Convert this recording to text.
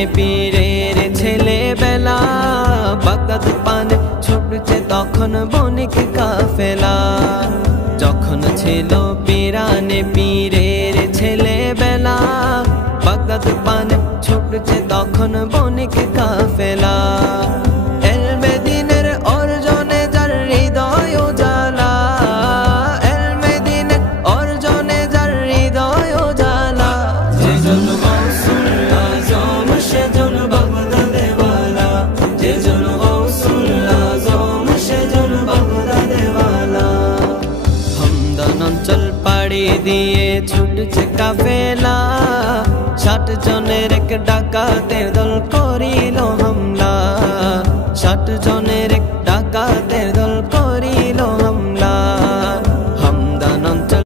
পিরানে পীরের ছেলেবেলা বাগদাদ পানে ছুটছে তখন বণিক কাফেলা। যখন ছিল পিরানে পীরের ছেলেবেলা বাগদাদ পানে ছুটছে তখন বণিক কাফেলা। এলমে দ্বীনের অর্জনে যার হৃদয় উজালা, এলমে দ্বীনের অর্জনে যার হৃদয় উজালা। যেজন গৌসুল আজম সেজন বাগদাদে ওয়ালা, যেজন গৌসুল আজম সেজন বাগদাদে ওয়ালা। হামদান অঞ্চল পাড়ি দিয়ে ছুটছে কাফেলা, 60 জনের এক ডাকাতের দল করিল হামলা। 60 জন